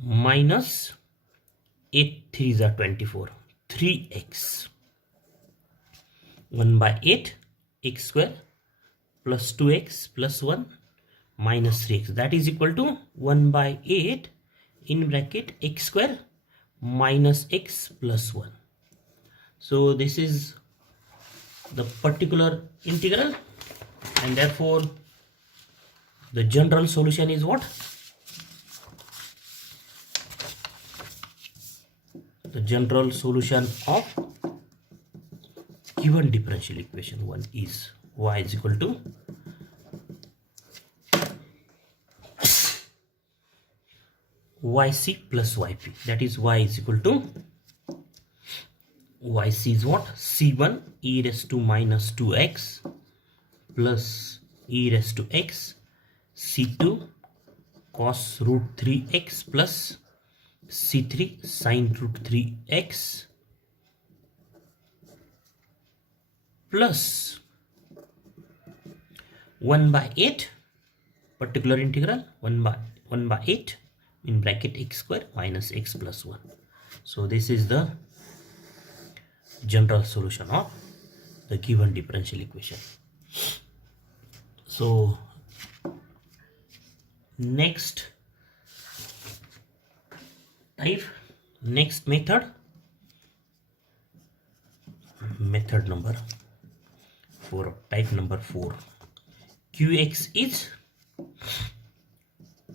minus 8 3s are 24, 3x, 1 by 8 x square plus 2x plus 1 minus 3x, that is equal to 1 by 8 in bracket x square minus x plus 1. So this is the particular integral, and therefore the general solution is what? The general solution of given differential equation 1 is y is equal to yc plus yp, that is y is equal to yc is what? C1 e raised to minus 2x plus e raised to x, C2 cos root 3x plus C3 sin root 3x plus 1 by 8 particular integral 1 by 8 in bracket x square minus x plus 1. So this is the general solution of the given differential equation. So next method number 4, type number 4, qx is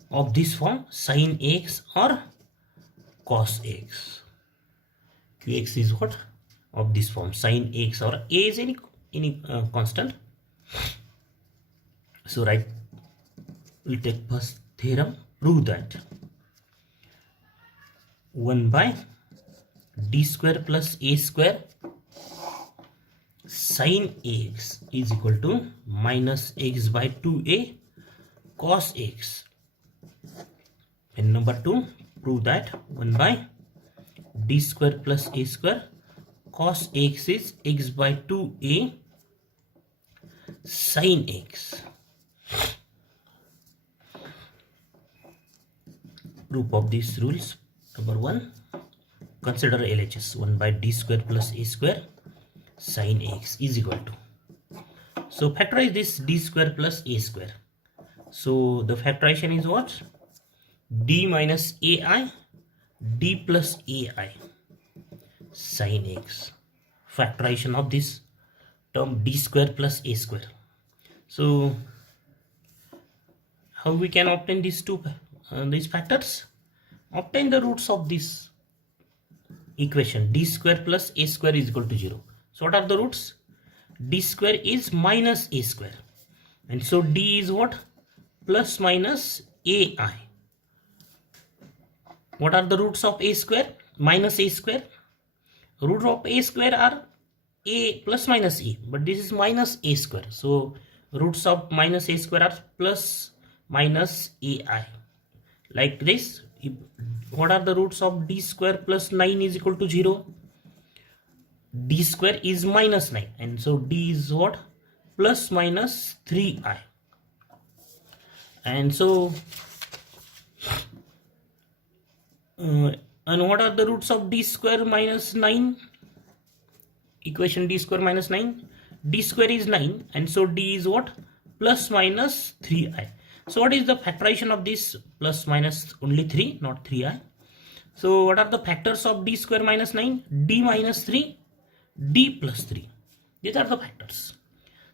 of this form, sin x or cos x. Qx is what? Of this form, sin x, or a is any constant. So right, we'll take first theorem, prove that 1 by d square plus a square sin x is equal to minus x by 2a cos x. And number 2, prove that 1 by d square plus a square cos x is x by 2a sin x. Proof of these rules. Number 1, consider LHS. 1 by d square plus a square sin x is equal to. So factorize this d square plus a square. So the factorization is what? D minus ai d plus ai sin x. Factorization of this term d square plus a square. So how we can obtain these these factors? Obtain the roots of this equation. D square plus a square is equal to 0. So what are the roots? D square is minus a square, and so d is what? Plus minus ai. What are the roots of a square? Minus a square. Root of a square are a plus minus a, but this is minus a square. So roots of minus a square are plus minus ai. Like this, what are the roots of d square plus 9 is equal to 0? D square is minus 9, and so d is what? Plus minus 3i. And so and what are the roots of d square minus 9? Equation d square minus 9. D square is 9, and so d is what? Plus minus 3i. So what is the factorization of this? Plus minus only 3, not 3i. So what are the factors of d square minus 9? D minus 3, d plus 3. These are the factors.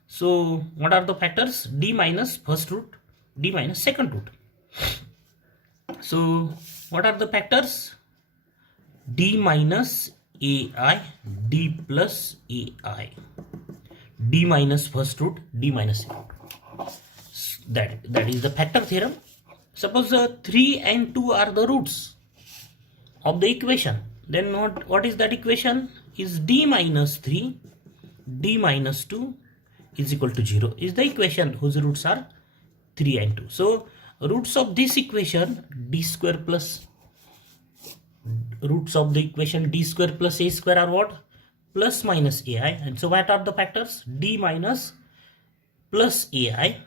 So what are the factors? D minus first root, d minus second root. So what are the factors? D minus ai, d plus ai, d minus first root, d minus second root. That is the factor theorem. Suppose 3 and 2 are the roots of the equation, then what is that equation? Is d minus 3, d minus 2 is equal to 0 is the equation whose roots are 3 and 2. So roots of this equation d square plus roots of the equation d square plus a square are what? Plus minus ai. And so what are the factors? D minus plus ai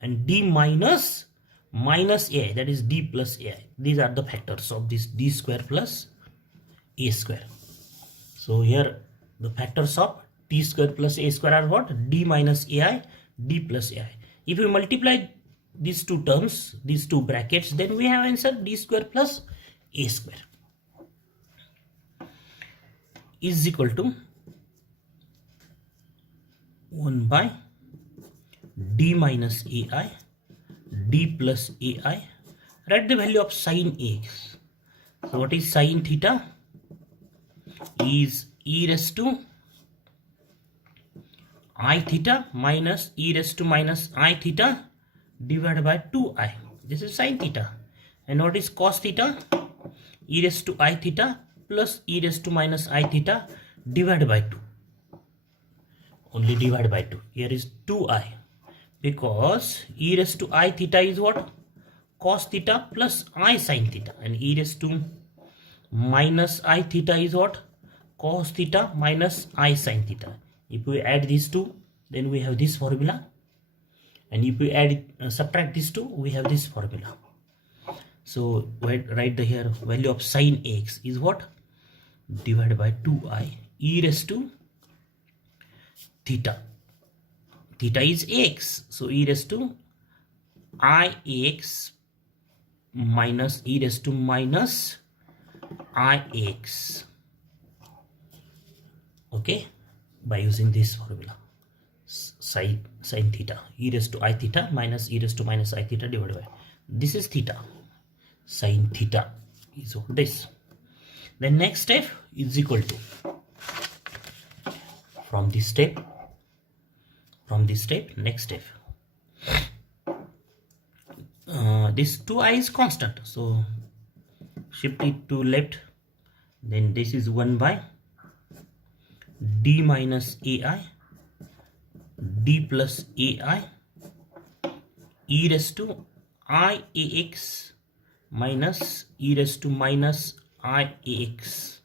and d minus minus ai, that is d plus ai. These are the factors of this d square plus a square. So here the factors of d square plus a square are what? D minus ai, d plus ai. If we multiply these two terms, these two brackets, then we have answer d square plus a square is equal to 1 by d minus ai, d plus ai. Write the value of sine x. So what is sine theta? Is e raised to I theta minus e raised to minus I theta divided by 2i. This is sine theta. And what is cos theta? E raised to I theta plus e raised to minus I theta divided by 2. Only divided by 2. Here is 2i. Because e raised to I theta is what? Cos theta plus I sine theta. And e raised to minus I theta is what? Cos theta minus I sine theta. If we add these two, then we have this formula. And if we subtract these two, we have this formula. So write the here value of sine x is what? Divided by 2i e raised to theta. Theta is x. So e raised to I x minus e raised to minus I x. Okay, by using this formula, sine theta, e raised to I theta minus e raised to minus I theta divided by, this is theta, sine theta is this. The next step is equal to, from this step, next step, this 2i is constant, so shift it to left. Then this is 1 by d minus ai, d plus ai, e raised to I ax minus e raised to minus I ax.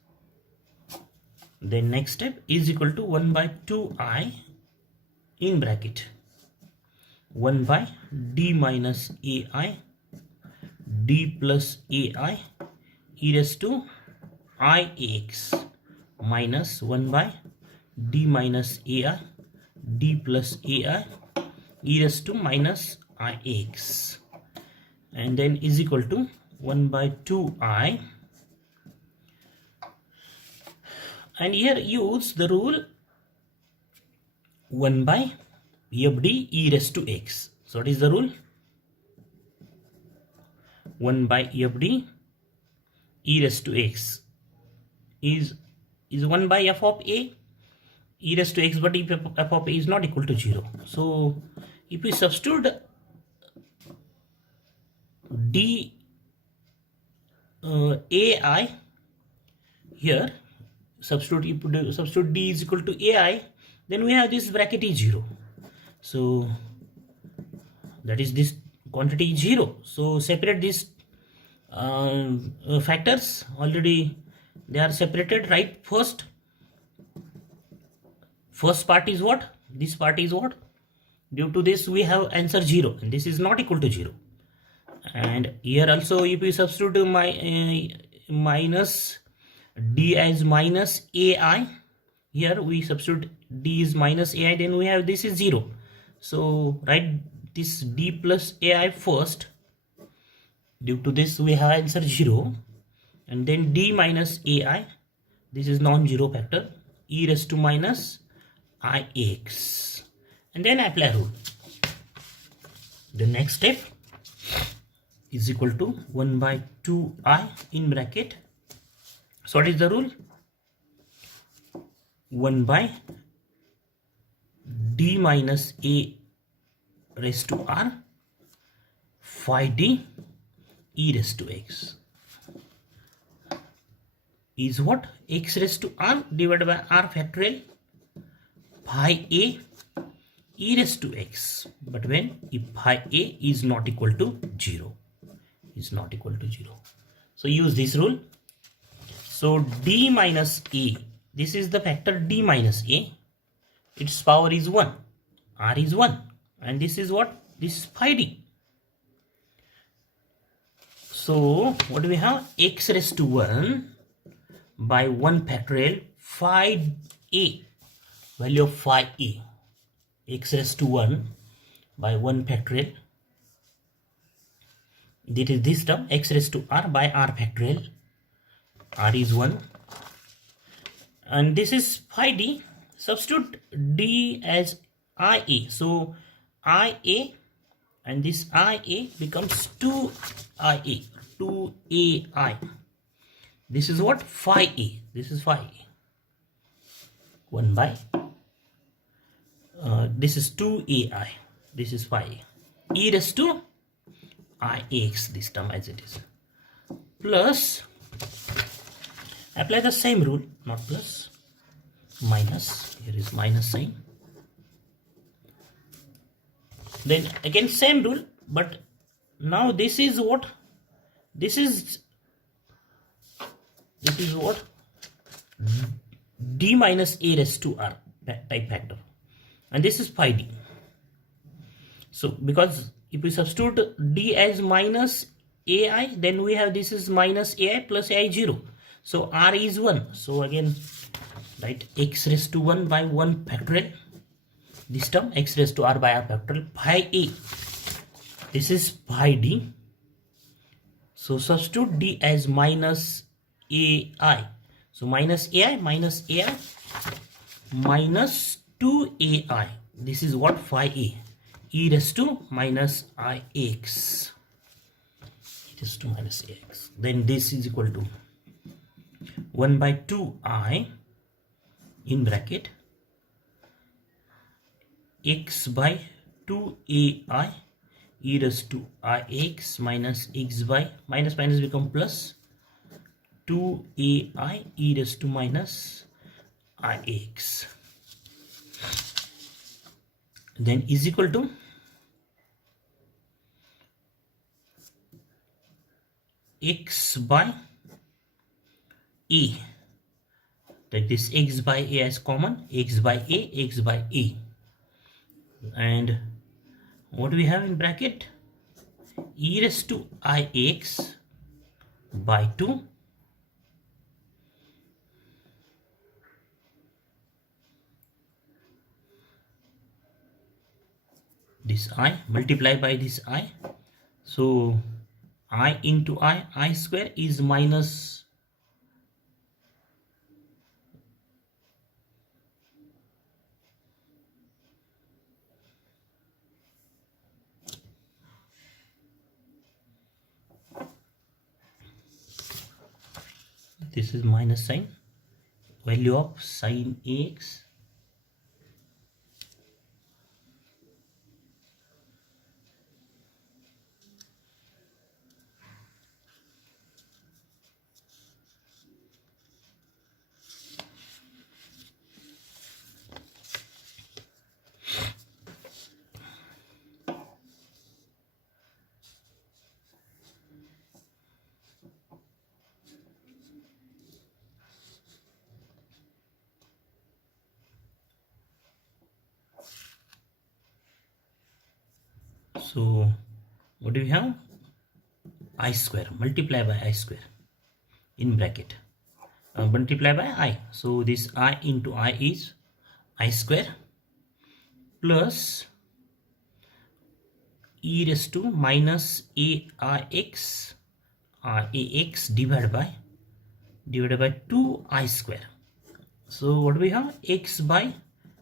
Then next step is equal to 1 by 2i in bracket 1 by d minus ai, d plus ai, e raised to I ax minus 1 by d minus ai, d plus ai, e raised to minus I x. And then is equal to 1 by 2i. And here use the rule 1 by fd e raised to x. So what is the rule? 1 by fd e raised to x is 1 by f of a e raised to x, but if f of a is not equal to 0. So if we substitute d ai here, substitute d is equal to ai, then we have this bracket is 0. So that is this quantity is 0. So separate these factors. Already they are separated, right? First part is what? This part is what? Due to this we have answer 0, and this is not equal to 0. And here also if we substitute minus d as minus ai, here we substitute d is minus ai, then we have this is 0. So write this d plus ai first. Due to this we have answer 0, and then d minus ai, this is non-zero factor, e raised to minus I x, and then apply rule. The next step is equal to 1 by 2i in bracket. So what is the rule? 1 by d minus a raised to r phi d e raised to x is what? X raised to r divided by r factorial phi a e raised to x. But when if phi a is not equal to 0, so use this rule. So d minus a, this is the factor d minus a, its power is 1, r is 1, and this is what? This is phi d. So what do we have? X raised to 1 by 1 factorial phi a, value of phi a, x raised to 1 by 1 factorial, that is this term, x raised to r by r factorial, r is 1, and this is phi d. Substitute d as ia, so ia and this ia becomes 2ia, 2ai. This is what? Phi a. This is phi a. 1 by this is 2ai. This is phi a. E raised to ix, this term as it is. Plus, apply the same rule, not plus, minus. Here is minus sign. Then again same rule, but now this is what? This is what? D minus a raised to r type factor, and this is phi d. So because if we substitute d as minus ai, then we have this is minus ai plus ai 0. So r is 1. So again write x raised to 1 by 1 factorial. This term x raised to r by r factorial phi a. This is phi d. So substitute d as minus ai. So minus ai minus 2ai. This is what? Phi a. E raised to minus ix. E raised to minus ix. Then this is equal to 1 by 2i in bracket x by 2ai e raised to ix minus x by minus become plus 2ai e raised to minus ix. Then is equal to x by a. Take this x by a as common, x by a, and what do we have in bracket? E raised to ix by 2 this I multiply by this I. So I into I square is minus this is minus sign, value of sin ax so what do we have? I square multiply by I square in bracket, multiply by I. So this I into I is I square plus e raised to minus aix divided by 2 I square. So what do we have? X by,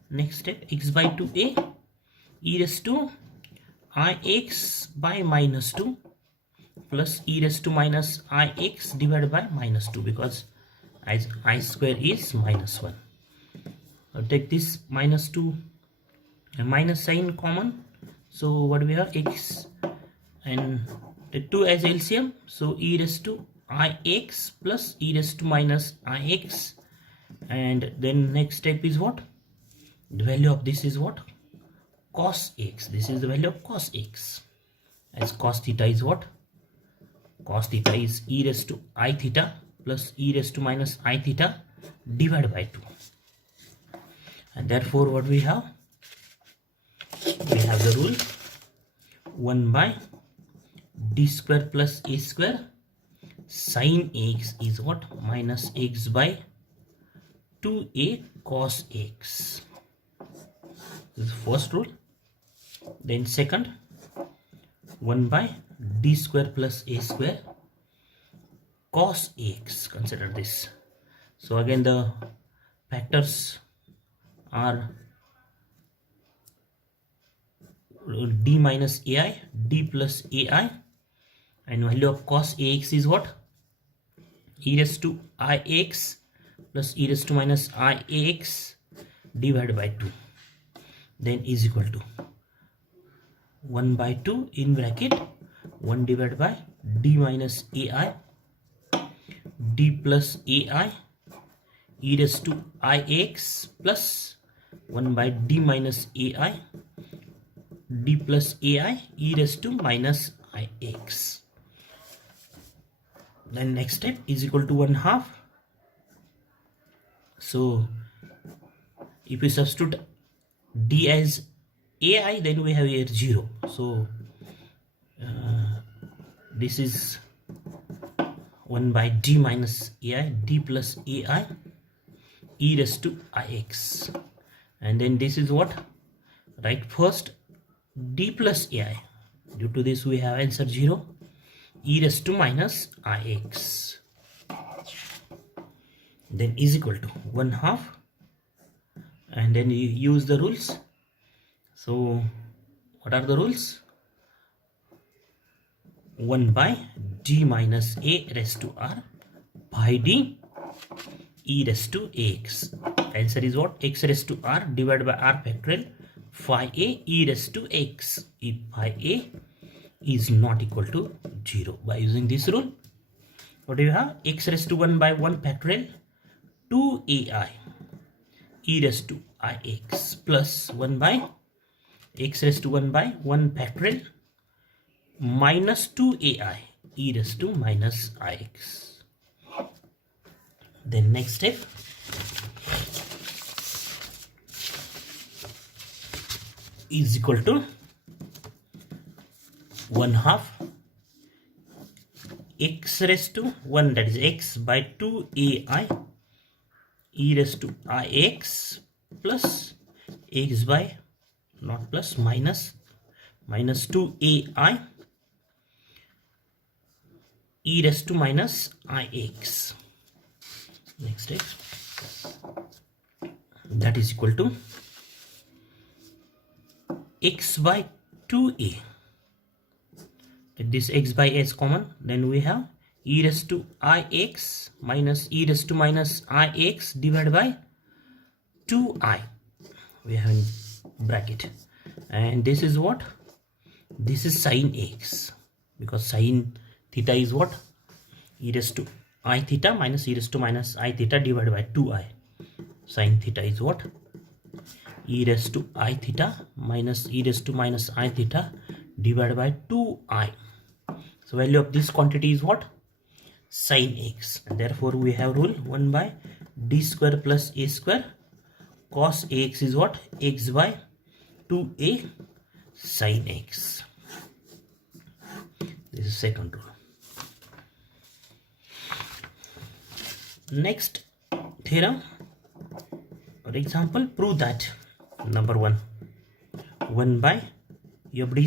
next step, x by 2a e raised to ix by minus 2 plus e raised to minus ix divided by minus 2, because I square is minus 1. I'll take this minus 2 and minus sign common. So what do we have? X and take 2 as LCM. So e raised to ix plus e raised to minus ix, and then next step is what? The value of this is what? Cos x. This is the value of cos x, as cos theta is what? Cos theta is e raised to I theta plus e raised to minus I theta divided by 2. And therefore what we have? We have the rule 1 by d square plus a square Sine x is what? Minus x by 2a cos x. This is the first rule. Then second, 1 by d square plus a square cos x. Consider this. So again the factors are d minus ai, d plus ai, and value of cos ax is what? E raised to ix plus e raised to minus ix divided by 2. Then is equal to 1 by 2 in bracket 1 divided by d minus ai, d plus ai, e raised to ix plus 1 by d minus ai, d plus ai, e raised to minus ix. Then next step is equal to 1/2. So if we substitute d as ai, then we have here 0. So this is 1 by d minus ai, d plus ai, e raised to ix. And then this is what? Right, first d plus ai. Due to this we have answer 0. E raised to minus ix. Then is equal to 1/2. And then you use the rules. So what are the rules? 1 by d minus a raised to r by d e raised to x. Answer is what? X raised to r divided by r factorial phi a e raised to x. If phi a is not equal to 0. By using this rule, what do you have? X raised to 1 by 1 factorial 2ai e raised to ix plus 1 by x raised to 1 by 1 factorial minus 2ai e raised to minus ix. Then next step, is equal to 1/2 x raised to 1, that is x by 2ai e raised to ix plus x by, not plus, minus 2ai e raised to minus ix. Next step, that is equal to x by 2a. If this x by a is common, then we have e raised to ix minus e raised to minus ix divided by 2i. We have in bracket. And this is what? This is sine x, because sine theta is what? E raised to I theta minus e raised to minus I theta divided by 2i. Sine theta is what? E raised to I theta minus e raised to minus I theta divided by 2i. So value of this quantity is what? Sine x. And therefore we have rule 1 by d square plus a square cos ax is what? X by 2a sine x. This is second rule. Next theorem or example, prove that number 1 by f d